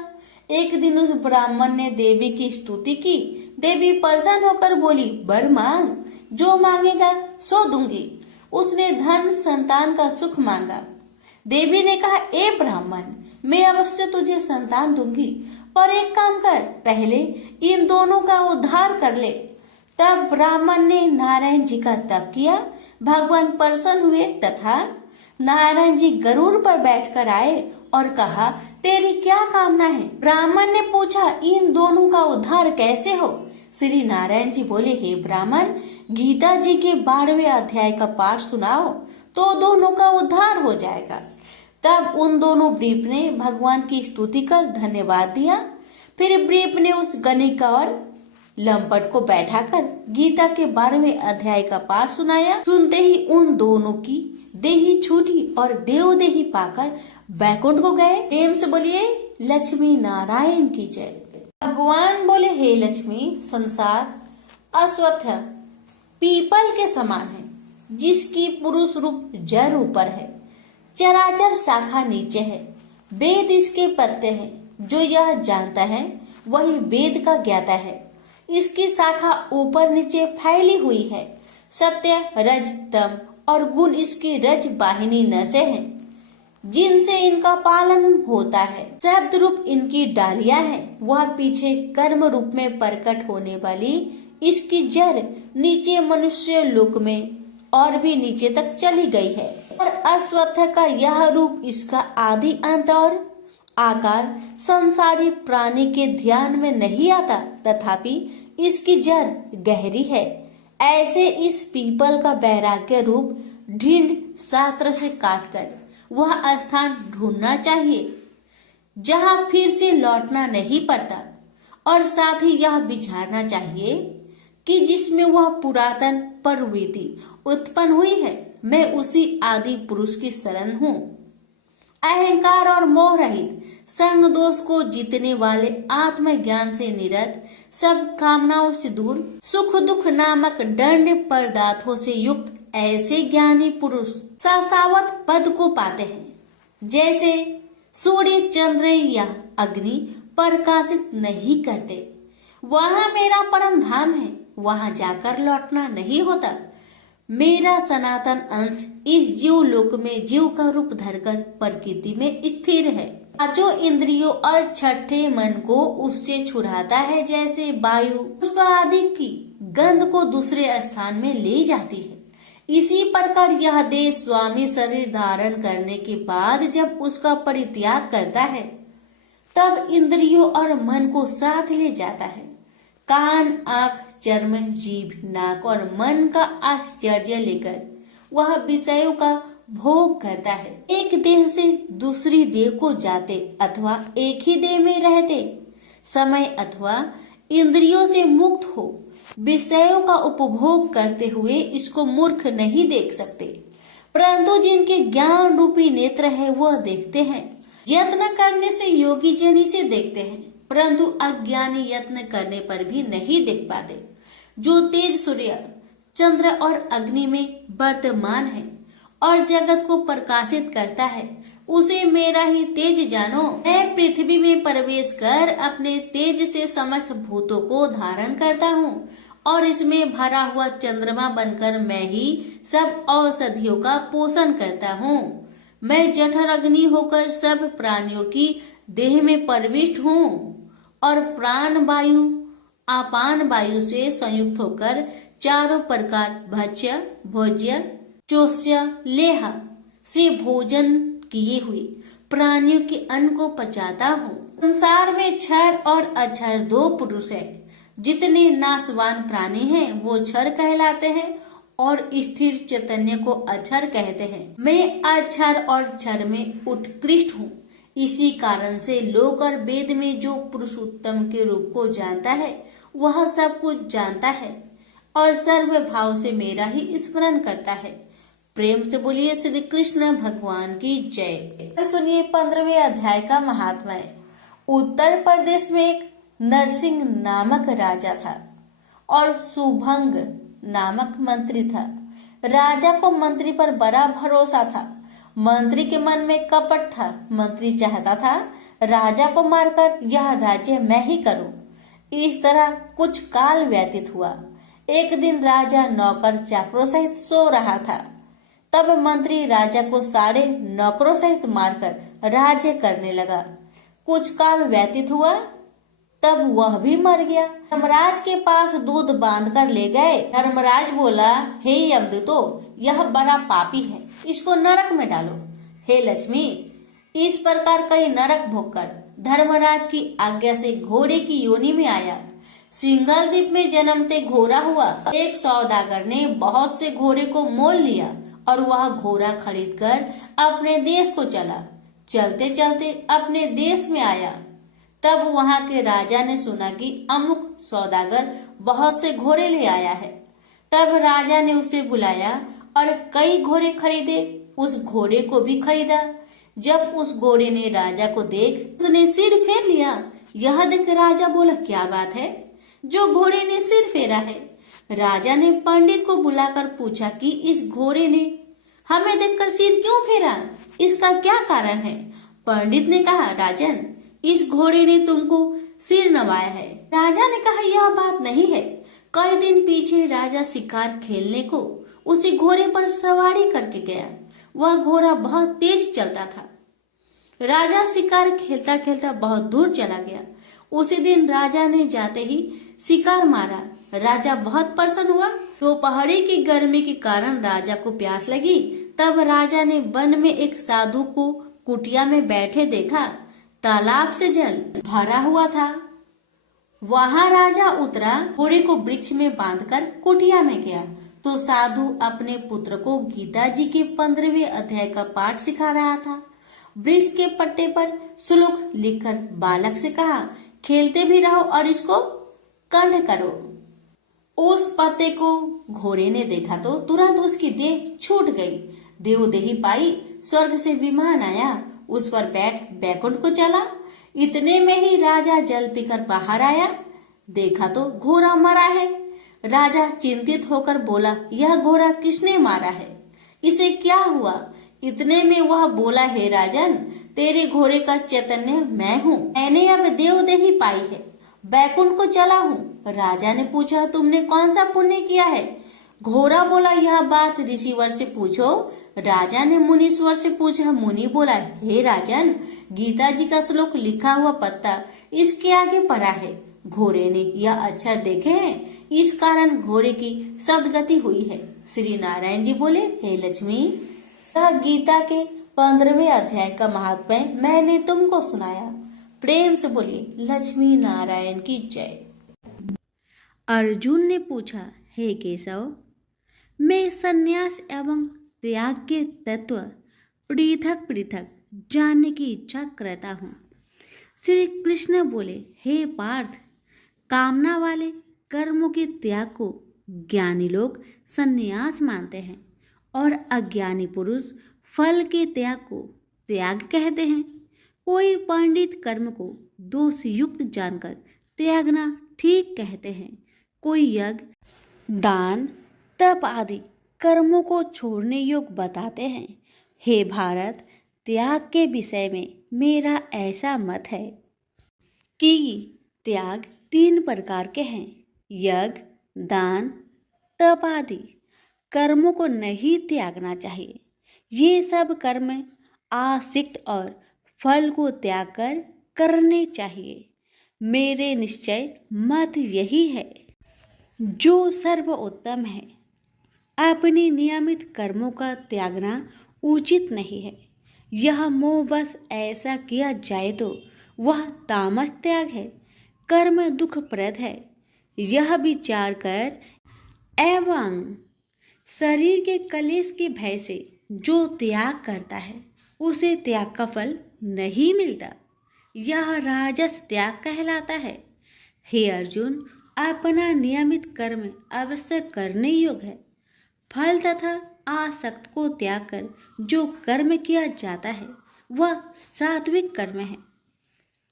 एक दिन उस ब्राह्मण ने देवी की स्तुति की। देवी प्रसन्न होकर बोली, वर मांग, जो मांगेगा सो दूंगी। उसने धन, संतान का सुख मांगा। देवी ने कहा, ए ब्राह्मण, मैं अवश्य तुझे संतान दूंगी, पर एक काम कर, पहले इन दोनों का उद्धार कर ले। तब ब्राह्मण ने नारायण जी का तप किया। भगवान प्रसन्न हुए तथा नारायण जी गरुड़ पर बैठकर आए और कहा, तेरी क्या कामना है? ब्राह्मण ने पूछा, इन दोनों का उद्धार कैसे हो? श्री नारायण जी बोले, हे ब्राह्मण, गीता जी के 12वें अध्याय का पाठ सुनाओ तो दोनों का उद्धार हो जाएगा। तब उन दोनों ब्रीप ने भगवान की स्तुति कर धन्यवाद दिया। फिर ब्रीप ने उस गणिका और लंपट को बैठाकर गीता के 12वें अध्याय का पाठ सुनाया। सुनते ही उन दोनों की देही छूटी और देवदेही पाकर बैकुंठ को गए। प्रेम से बोलिए लक्ष्मी नारायण की जय। भगवान बोले, हे लक्ष्मी, संसार अश्वत्थ पीपल के समान है, जिसकी पुरुष रूप जड़ ऊपर है, चराचर शाखा नीचे है, वेद इसके पत्ते हैं। जो यह जानता है वही वेद का ज्ञाता है। इसकी शाखा ऊपर नीचे फैली हुई है। सत्य, रज, तम और गुण इसकी रज वाहिनी नसें हैं जिनसे इनका पालन होता है। शब्द रूप इनकी डालियां हैं। वह पीछे कर्म रूप में प्रकट होने वाली इसकी जड़ नीचे मनुष्य लोक में और भी नीचे तक चली गई है। और अश्वत्थ का यह रूप इसका आदि अंत और आकार संसारी प्राणी के ध्यान में नहीं आता, तथापि इसकी जड़ गहरी है। ऐसे इस पीपल का वैराग्य रूप ढींड शास्त्र से काटकर वह स्थान ढूंढना चाहिए जहां फिर से लौटना नहीं पड़ता, और साथ ही यह विचारना चाहिए कि जिसमें वह पुरातन प्रवृत्ति उत्पन्न हुई है, मैं उसी आदि पुरुष की शरण हूँ। अहंकार और मोह रहित, संग दोष को जीतने वाले, आत्मज्ञान से निरत, सब कामनाओं से दूर, सुख दुख नामक दंड पदार्थों से युक्त ऐसे ज्ञानी पुरुष शाश्वत पद को पाते हैं। जैसे सूर्य, चंद्र या अग्नि प्रकाशित नहीं करते, वहाँ मेरा परम धाम है, वहाँ जाकर लौटना नहीं होता। मेरा सनातन अंश इस जीव लोक में जीव का रूप धरकर प्रकृति में स्थिर है। पांचों इंद्रियों और छठे मन को उससे छुड़ाता है, जैसे वायु पुष्प आदि की गंध को दूसरे स्थान में ले जाती है। इसी प्रकार यह देह स्वामी शरीर धारण करने के बाद जब उसका परित्याग करता है, तब इंद्रियों और मन को साथ ले जाता है। कान, आंख, चर्म, जीभ, नाक और मन का आश्चर्य लेकर वह विषयों का भोग करता है। एक देह से दूसरी देह को जाते अथवा एक ही देह में रहते समय अथवा इंद्रियों से मुक्त हो विषयों का उपभोग करते हुए इसको मूर्ख नहीं देख सकते, परंतु जिनके ज्ञान रूपी नेत्र है वह देखते हैं। यत्न करने से योगी जन इसे देखते हैं, परंतु अज्ञानी यत्न करने पर भी नहीं देख पाते। जो तेज सूर्य, चंद्र और अग्नि में वर्तमान है और जगत को प्रकाशित करता है, उसे मेरा ही तेज जानो। मैं पृथ्वी में प्रवेश कर अपने तेज से समस्त भूतों को धारण करता हूँ और इसमें भरा हुआ चंद्रमा बनकर मैं ही सब औषधियों का पोषण करता हूँ। मैं जठर अग्नि होकर सब प्राणियों की देह में प्रविष्ट हूँ और प्राण वायु अपान वायु से संयुक्त होकर चारों प्रकार भक्ष्य, भोज्य, चोष्य, लेह से भोजन किए हुए प्राणियों के अन्न को पचाता हूँ। संसार में क्षर और अक्षर दो पुरुष है। जितने नाशवान प्राणी हैं वो क्षर कहलाते हैं और स्थिर चैतन्य को अक्षर कहते हैं। मैं अक्षर और क्षर में उत्कृष्ट हूँ। इसी कारण से लोक और वेद में जो पुरुष उत्तम के रूप को जानता है वह सब कुछ जानता है और सर्व भाव से मेरा ही स्मरण करता है। प्रेम से बोलिए श्री कृष्ण भगवान की जय। सुनिए 15वें अध्याय का महात्म्य। उत्तर प्रदेश में एक नरसिंह नामक राजा था और सुभंग नामक मंत्री था। राजा को मंत्री पर बड़ा भरोसा था। मंत्री के मन में कपट था। मंत्री चाहता था राजा को मारकर यह राज्य मैं ही करूं। इस तरह कुछ काल व्यतीत हुआ। एक दिन राजा नौकर चाकरों सहित सो रहा था। तब मंत्री राजा को सारे नौकरों सहित मारकर राज्य करने लगा। कुछ काल व्यतीत हुआ, तब वह भी मर गया। धर्मराज के पास दूध बांध कर ले गए। धर्मराज बोला, हे यमदूतो, यह बड़ा पापी है, इसको नरक में डालो। हे लक्ष्मी, इस प्रकार कई नरक भोगकर धर्मराज की आज्ञा से घोड़े की योनि में आया। सिंघल द्वीप में जन्मते घोड़ा हुआ। एक सौदागर ने बहुत से घोड़े को मोल लिया और वह घोड़ा खरीदकर अपने देश को चला। चलते चलते अपने देश में आया। तब वहाँ के राजा ने सुना कि अमुक सौदागर बहुत से घोड़े ले आया है। तब राजा ने उसे बुलाया और कई घोड़े खरीदे। उस घोड़े को भी खरीदा। जब उस घोड़े ने राजा को देख उसने सिर फेर लिया। यह देख राजा बोला, क्या बात है, जो घोड़े ने सिर फेरा है। राजा ने पंडित को बुलाकर पूछा कि इस घोड़े ने हमें देखकर सिर क्यों फेरा, इसका क्या कारण है। पंडित ने कहा, राजन, इस घोड़े ने तुमको सिर नवाया है। राजा ने कहा, यह बात नहीं है। कई दिन पीछे राजा शिकार खेलने को उसी घोड़े पर सवारी करके गया। वह घोड़ा बहुत तेज चलता था। राजा शिकार खेलता खेलता बहुत दूर चला गया। उसी दिन राजा ने जाते ही शिकार मारा। राजा बहुत प्रसन्न हुआ। दोपहरी की गर्मी के कारण राजा को प्यास लगी। तब राजा ने वन में एक साधु को कुटिया में बैठे देखा। तालाब से जल भरा हुआ था। वहां राजा उतरा, घोड़े को वृक्ष में बांधकर कुटिया में गया तो साधु अपने पुत्र को गीता जी के 15वें अध्याय का पाठ सिखा रहा था। वृक्ष के पट्टे पर श्लोक लिखकर बालक से कहा, खेलते भी रहो और इसको कंठ करो। उस पत्ते को घोड़े ने देखा तो तुरंत उसकी देह छूट गई। देवदेही पाई। स्वर्ग से विमान आया, उस पर बैठ बैकुंठ को चला। इतने में ही राजा जल पीकर बाहर आया। देखा तो घोड़ा मरा है। राजा चिंतित होकर बोला, यह घोड़ा किसने मारा है? इसे क्या हुआ? इतने में वह बोला, हे राजन, तेरे घोड़े का चैतन्य मैं हूँ। मैंने अब देवदेही पाई है, बैकुंठ को चला हूँ। राजा ने पूछा, तुमने कौन सा पुण्य किया है? घोड़ा बोला, यह बात ऋषिवर से पूछो। राजा ने मुनीश्वर से पूछा। मुनि बोला, हे राजन, गीता जी का श्लोक लिखा हुआ पत्ता इसके आगे पड़ा है। घोड़े ने यह अक्षर देखे हैं, इस कारण घोड़े की सदगति हुई है। श्री नारायण जी बोले, हे लक्ष्मी, यह गीता के 15वें अध्याय का महात्म्य मैंने तुमको सुनाया। प्रेम से बोलिए लक्ष्मी नारायण की जय। अर्जुन ने पूछा, हे केशव, मैं संन्यास एवं त्याग के तत्व पृथक पृथक जानने की इच्छा करता हूँ। श्री कृष्ण बोले, हे पार्थ, कामना वाले कर्मों के त्याग को ज्ञानी लोग संन्यास मानते हैं और अज्ञानी पुरुष फल के त्याग को त्याग कहते हैं। कोई पंडित कर्म को दोष युक्त जानकर त्यागना ठीक कहते हैं। कोई यज्ञ, दान, तप आदि कर्मों को छोड़ने योग्य बताते हैं। हे भारत, त्याग के विषय में मेरा ऐसा मत है कि त्याग 3 प्रकार के हैं। यज्ञ, दान, तप आदि कर्मों को नहीं त्यागना चाहिए। ये सब कर्म आसक्त और फल को त्याग कर करने चाहिए। मेरे निश्चय मत यही है जो सर्वोत्तम है। अपने नियमित कर्मों का त्यागना उचित नहीं है। यह मोहवश ऐसा किया जाए तो वह तामस त्याग है, कर्म दुखप्रद है। यह विचार कर एवं शरीर के कलेश के भय से जो त्याग करता है उसे त्याग का फल नहीं मिलता। यह राजस त्याग कहलाता है। हे अर्जुन, अपना नियमित कर्म अवश्य करने योग्य है। फल तथा आसक्त को त्याग कर जो कर्म किया जाता है वह सात्विक कर्म है।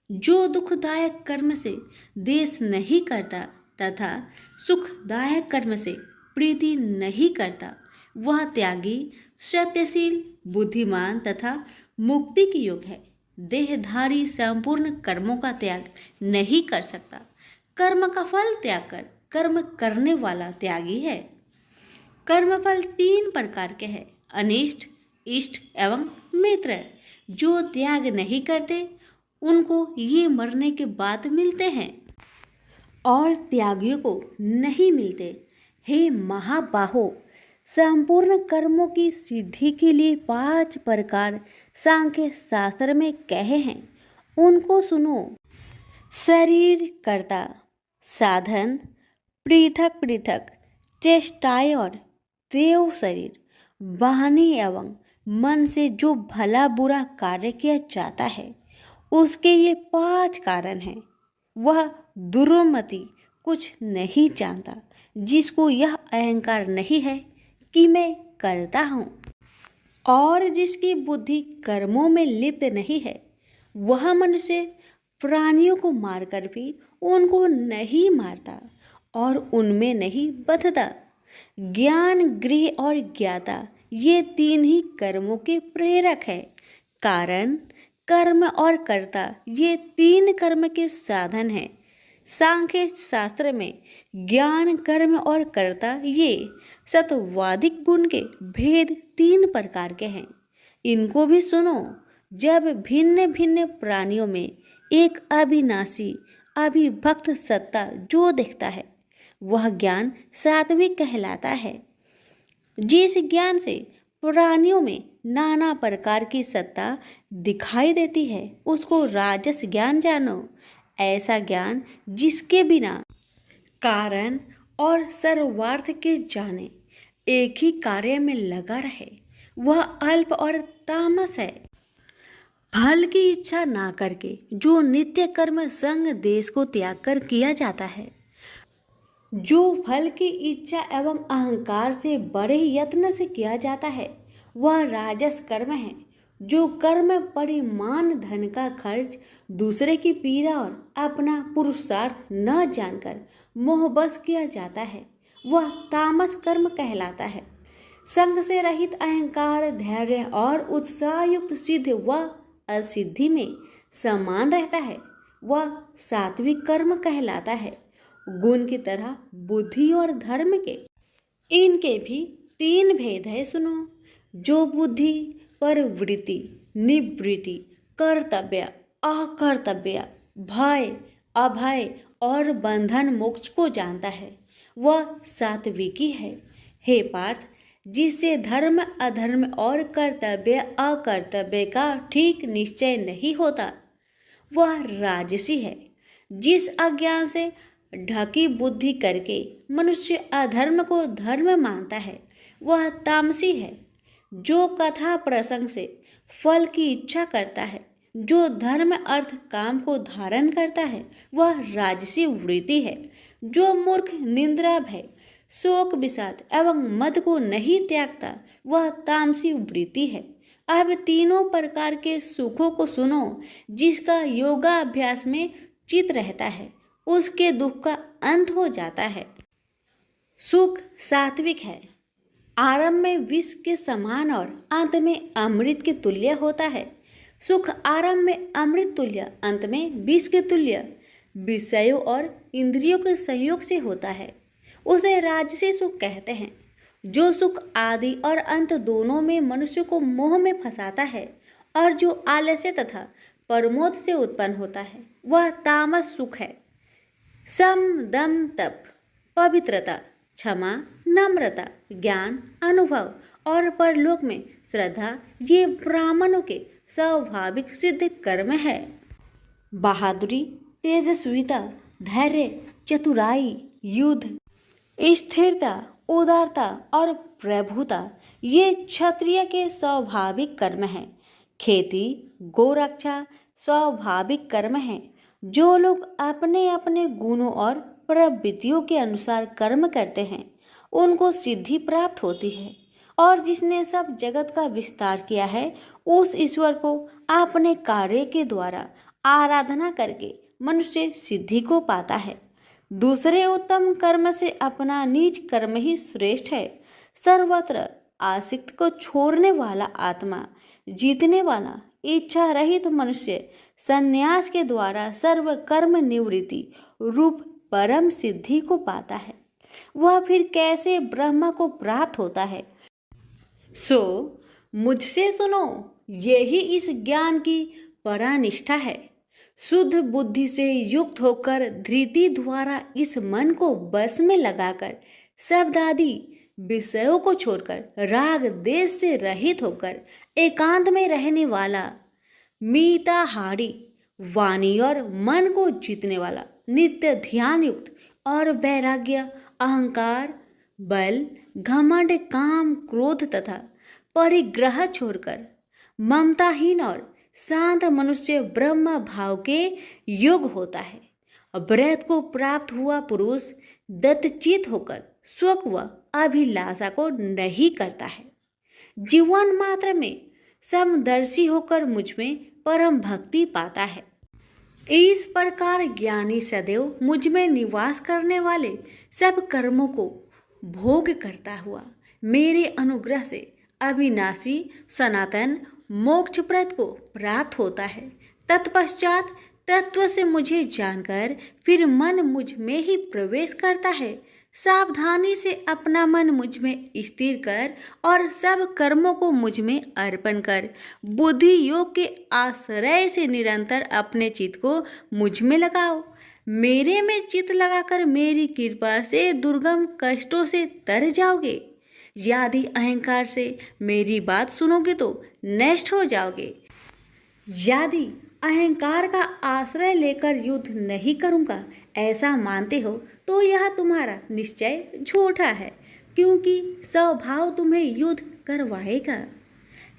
जो दुखदायक कर्म से द्वेष नहीं करता तथा सुखदायक कर्म से प्रीति नहीं करता वह त्यागी, सत्यशील, बुद्धिमान तथा मुक्ति के योग्य है। देहधारी संपूर्ण कर्मों का त्याग नहीं कर सकता। कर्म का फल त्याग कर कर्म करने वाला त्यागी है। कर्मफल 3 प्रकार के हैं, अनिष्ट, इष्ट एवं मित्र। जो त्याग नहीं करते उनको ये मरने के बाद मिलते हैं और त्यागियों को नहीं मिलते। हे महाबाहो, संपूर्ण कर्मों की सिद्धि के लिए 5 प्रकार सांख्य शास्त्र में कहे हैं, उनको सुनो। शरीर कर्ता, साधन, पृथक पृथक चेष्टाएं और देव शरीर, वाणी एवं मन से जो भला बुरा कार्य किया जाता है उसके ये 5 कारण हैं। वह दुर्मति कुछ नहीं जानता जिसको यह अहंकार नहीं है कि मैं करता हूँ, और जिसकी बुद्धि कर्मों में लिप्त नहीं है वह मनुष्य प्राणियों को मारकर भी उनको नहीं मारता और उनमें नहीं बंधता। ज्ञान, गृह और ज्ञाता ये 3 ही कर्मों के प्रेरक है। कारण कर्म और कर्ता ये तीन कर्म के साधन हैं। सांख्य शास्त्र में ज्ञान, कर्म और कर्ता ये सत्वादिक गुण के भेद तीन प्रकार के हैं। इनको भी सुनो। जब भिन्न भिन्न प्राणियों में एक अविनाशी अविभक्त सत्ता जो दिखता है वह ज्ञान सात्विक कहलाता है। जिस ज्ञान से प्राणियों में नाना प्रकार की सत्ता दिखाई देती है उसको राजस ज्ञान जानो। ऐसा ज्ञान जिसके बिना कारण और सर्वार्थ के जाने एक ही कार्य में लगा रहे वह अल्प और तामस है। फल की इच्छा ना करके जो नित्य कर्म संग देश को त्याग कर किया जाता है, जो फल की इच्छा एवं अहंकार से बड़े यत्न से किया जाता है वह राजस कर्म है। जो कर्म परिमाण धन का खर्च दूसरे की पीड़ा और अपना पुरुषार्थ न जानकर मोहबस किया जाता है वह तामस कर्म कहलाता है। संग से रहित अहंकार, धैर्य और उत्साह युक्त सिद्ध व असिद्धि में समान रहता है वह सात्विक कर्म कहलाता है। गुण की तरह बुद्धि और धर्म के इनके भी तीन भेद है सुनो। जो बुद्धि प्रवृत्ति, निवृत्ति, कर्तव्य, अकर्तव्य, भय, अभय और बंधन मोक्ष को जानता है वह सात्विकी है। हे पार्थ, जिससे धर्म अधर्म और कर्तव्य अकर्तव्य का ठीक निश्चय नहीं होता वह राजसी है। जिस अज्ञान से ढकी बुद्धि करके मनुष्य अधर्म को धर्म मानता है वह तामसी है। जो कथा प्रसंग से फल की इच्छा करता है, जो धर्म अर्थ काम को धारण करता है वह राजसी वृत्ति है। जो मूर्ख, निंद्रा, भय, शोक, विषाद एवं मद को नहीं त्यागता वह तामसी वृत्ति है। अब तीनों प्रकार के सुखों को सुनो। जिसका योगाभ्यास में चित रहता है उसके दुख का अंत हो जाता है। सुख सात्विक है। आरंभ में विष के समान और अंत में अमृत के तुल्य होता है। सुख आरंभ में अमृत तुल्य, अंत में विष के तुल्य विषयों और इंद्रियों के संयोग से होता है। उसे राजसी सुख कहते हैं। जो सुख आदि और अंत दोनों में मनुष्य को मोह में फंसाता है और जो आलस्य तथा प्रमोद से उत्पन्न होता है वह तामस सुख है। सम, दम, तप, पवित्रता, क्षमा, नम्रता, ज्ञान, अनुभव और परलोक में श्रद्धा ये ब्राह्मणों के स्वाभाविक सिद्ध कर्म है। बहादुरी, तेजस्विता, धैर्य, चतुराई, युद्ध, स्थिरता, उदारता और प्रभुता ये क्षत्रिय के स्वाभाविक कर्म हैं। खेती, गोरक्षा स्वाभाविक कर्म है। जो लोग अपने अपने गुणों और प्रवृत्तियों के अनुसार कर्म करते हैं उनको सिद्धि प्राप्त होती है। और जिसने सब जगत का विस्तार किया है उस ईश्वर को अपने कार्य के द्वारा आराधना करके मनुष्य सिद्धि को पाता है। दूसरे उत्तम कर्म से अपना नीच कर्म ही श्रेष्ठ है। सर्वत्र आसक्त को छोड़ने वाला आत्मा जीतने वाला इच्छा रहित मनुष्य संन्यास के द्वारा सर्व कर्म निवृत्ति रूप परम सिद्धि को पाता है। वह फिर कैसे ब्रह्म को प्राप्त होता है? सो मुझसे सुनो, यही इस ज्ञान की परानिष्ठा है। शुद्ध बुद्धि से युक्त होकर धृति द्वारा इस मन को बस में लगाकर शब्द आदि विषयों को छोड़कर राग देश से रहित होकर एकांत में रहने वाला, मीताहारी, वाणी और मन को जीतने वाला, नित्य ध्यान युक्त और वैराग्य, अहंकार, बल, घमंड, काम, क्रोध तथा परिग्रह छोड़कर ममताहीन और शांत मनुष्य ब्रह्म भाव के योग होता है। ब्रह्म को प्राप्त हुआ पुरुष दत्तचित होकर सुख व अभिलाषा को नहीं करता है। जीवन मात्र में समदर्शी होकर मुझ में परम भक्ति पाता है। इस प्रकार ज्ञानी सदैव मुझ में निवास करने वाले सब कर्मों को भोग करता हुआ मेरे अनुग्रह से अविनाशी, सनातन मोक्ष व्रत को प्राप्त होता है। तत्पश्चात तत्व से मुझे जानकर फिर मन मुझ में ही प्रवेश करता है। सावधानी से अपना मन मुझ में स्थिर कर और सब कर्मों को मुझ में अर्पण कर। बुद्धि योग के आश्रय से निरंतर अपने चित्त को मुझ में लगाओ। मेरे में चित्त लगाकर मेरी कृपा से दुर्गम कष्टों से तर जाओगे। यदि अहंकार से मेरी बात सुनोगे तो नष्ट हो जाओगे। यदि अहंकार का आश्रय लेकर युद्ध नहीं करूंगा ऐसा मानते हो तो यह तुम्हारा निश्चय झूठा है, क्योंकि स्वभाव तुम्हें युद्ध करवाएगा।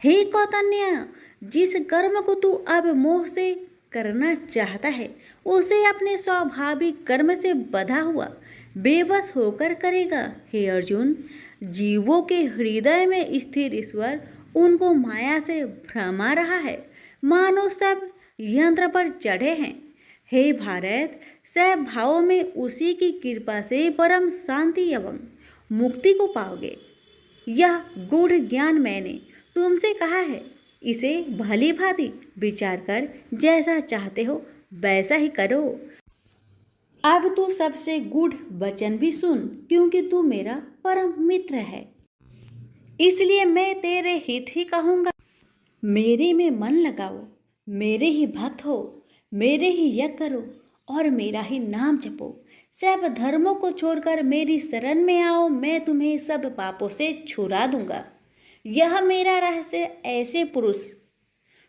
हे कौतन्य, जिस कर्म को तू अब मोह से करना चाहता है उसे अपने स्वाभाविक कर्म से बंधा हुआ बेबस होकर करेगा। हे अर्जुन, जीवों के हृदय में स्थिर ईश्वर उनको माया से भ्रमा रहा है, मानो सब यंत्र पर चढ़े हैं। हे भारत, सब भावों में उसी की कृपा से परम शांति एवं मुक्ति को पाओगे। यह गूढ़ ज्ञान मैंने तुमसे कहा है, इसे भली भांति विचार कर जैसा चाहते हो वैसा ही करो। अब तू सबसे गूढ़ वचन भी सुन, क्योंकि तू मेरा परम मित्र है, इसलिए मैं तेरे हित ही कहूँगा। मेरे में मन लगाओ, मेरे ही भक्त हो, मेरे ही यज्ञ करो और मेरा ही नाम जपो। सब धर्मों को छोड़कर मेरी शरण में आओ, मैं तुम्हें सब पापों से छुड़ा दूंगा। यह मेरा रहस्य ऐसे पुरुष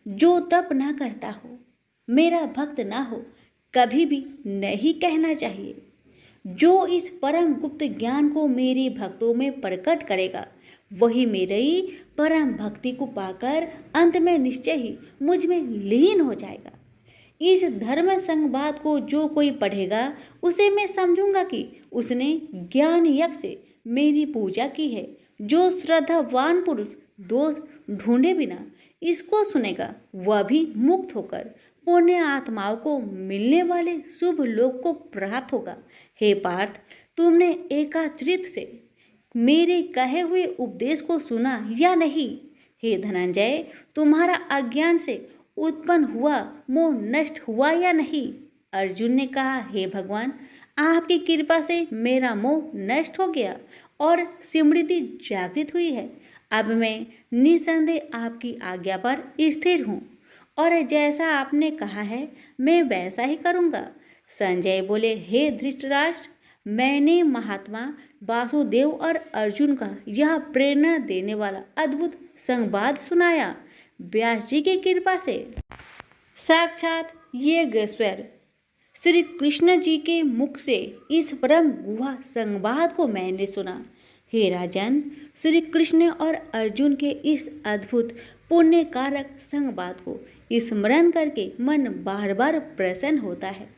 जो तप ना करता हो, मेरा भक्त ना हो, कभी भी नहीं कहना चाहिए। जो इस परम गुप्त ज्ञान को मेरे भक्तों में प्रकट करेगा वही मेरी परम भक्ति को पाकर अंत में निश्चय ही मुझ में लीन हो जाएगा। इस धर्म संवाद को जो कोई पढ़ेगा उसे मैं समझूंगा कि उसने ज्ञान यज्ञ से मेरी पूजा की है। जो श्रद्धावान पुरुष दोष ढूंढे बिना इसको सुनेगा वह भी मुक्त होकर पुण्य आत्माओं को मिलने वाले शुभ लोक को प्राप्त होगा। हे पार्थ, तुमने एकाग्रचित्त से मेरे कहे हुए उपदेश को सुना या नहीं? हे धनंजय, तुम्हारा अज्ञान से उत्पन्न हुआ मोह नष्ट हुआ या नहीं? अर्जुन ने कहा, हे भगवान, आपकी कृपा से मेरा मोह नष्ट हो गया और स्मृति जागृत हुई है। अब मैं निसंदेह आपकी आज्ञा पर स्थिर हूँ और जैसा आपने कहा है मैं वैसा ही करूँगा। संजय बोले, हे धृतराष्ट्र, मैंने महात्मा वासुदेव और अर्जुन का यह प्रेरणा देने वाला अद्भुत संवाद सुनाया व्यास जी की कृपा से। साक्षात योगेश्वर श्री कृष्ण जी के मुख से इस परम गुहा संवाद को मैंने सुना। हे राजन, श्री कृष्ण और अर्जुन के इस अद्भुत पुण्य कारक संवाद को स्मरण करके मन बार बार प्रसन्न होता है।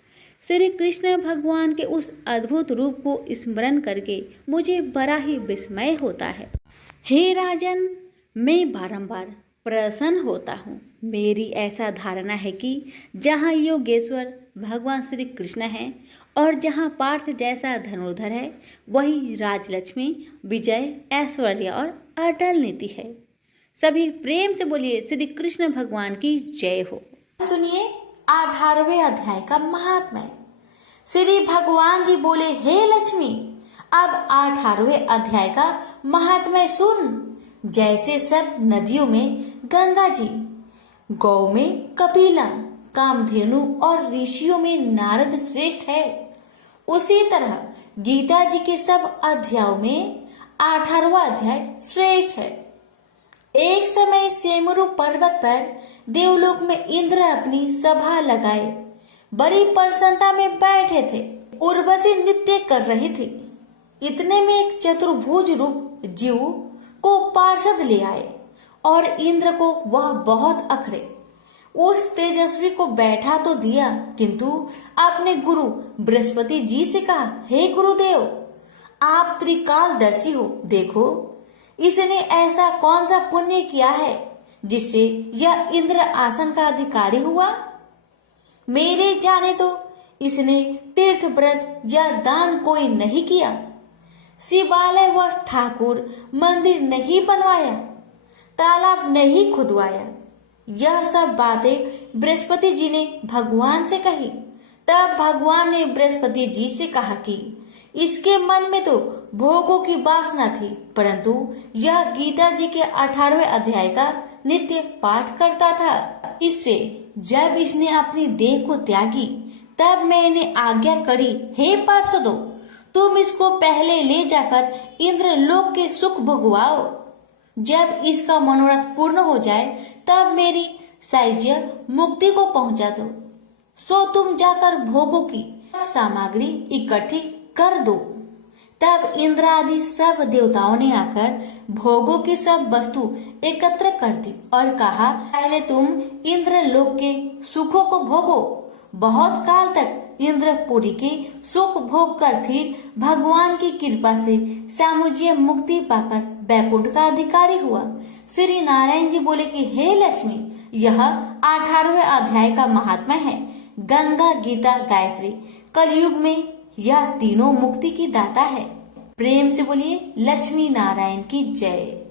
श्री कृष्ण भगवान के उस अद्भुत रूप को स्मरण करके मुझे बड़ा ही विस्मय होता है। हे राजन, मैं बारंबार प्रसन्न होता हूँ। मेरी ऐसा धारणा है कि जहाँ योगेश्वर भगवान श्री कृष्ण हैं और जहाँ पार्थ जैसा धनुर्धर है वही राजलक्ष्मी, विजय, ऐश्वर्य और अटल नीति है। सभी प्रेम से बोलिए श्री कृष्ण भगवान की जय हो। सुनिए 18वें अध्याय का महात्म्य। श्री भगवान जी बोले, हे लक्ष्मी, अब 18वें अध्याय का महात्म्य सुन। जैसे सब नदियों में गंगा जी, गौ में कपिला, कामधेनु और ऋषियों में नारद श्रेष्ठ है, उसी तरह गीता जी के सब अध्यायों में 18वां अध्याय श्रेष्ठ है। एक समय सेमरु पर्वत पर देवलोक में इंद्र अपनी सभा लगाए बड़ी प्रसन्नता में बैठे थे। उर्वशी नृत्य कर रही थी। इतने में एक चतुर्भुज रूप जीव को पार्षद ले आए और इंद्र को वह बहुत अखरे। उस तेजस्वी को बैठा तो दिया, किंतु अपने गुरु बृहस्पति जी से कहा, हे गुरुदेव, आप त्रिकालदर्शी हो, देखो इसने ऐसा कौन सा पुण्य किया है जिससे यह इंद्र आसन का अधिकारी हुआ। मेरे जाने तो इसने तीर्थ व्रत या दान कोई नहीं किया, शिवालय व ठाकुर मंदिर नहीं बनवाया, तालाब नहीं खुदवाया, यह सब बातें बृहस्पति जी ने भगवान से कही। तब भगवान ने बृहस्पति जी से कहा कि इसके मन में तो भोगों की वासना थी, परंतु यह गीता जी के 18वें अध्याय का नित्य पाठ करता था। इससे जब इसने अपनी देह को त्यागी तब मैंने आज्ञा करी, हे पार्षदों, तुम इसको पहले ले जाकर इंद्र लोक के सुख भोगवाओ। जब इसका मनोरथ पूर्ण हो जाए तब मेरी सायुज्य मुक्ति को पहुंचा दो। सो तुम जाकर भोगों की सामग्री इकट्ठी कर दो। तब इंद्र आदि सब देवताओं ने आकर भोगों की सब वस्तु एकत्र कर दी और कहा, पहले तुम इंद्र लोक के सुखों को भोगो। बहुत काल तक इंद्रपुरी के सुख भोग कर फिर भगवान की कृपा से सामुज्य मुक्ति पाकर बैकुंठ का अधिकारी हुआ। श्री नारायण जी बोले कि हे लक्ष्मी, यह 18वें अध्याय का महात्मा है। गंगा, गीता, गायत्री, कलयुग में यह तीनों मुक्ति की दाता है। प्रेम से बोलिए लक्ष्मी नारायण की जय।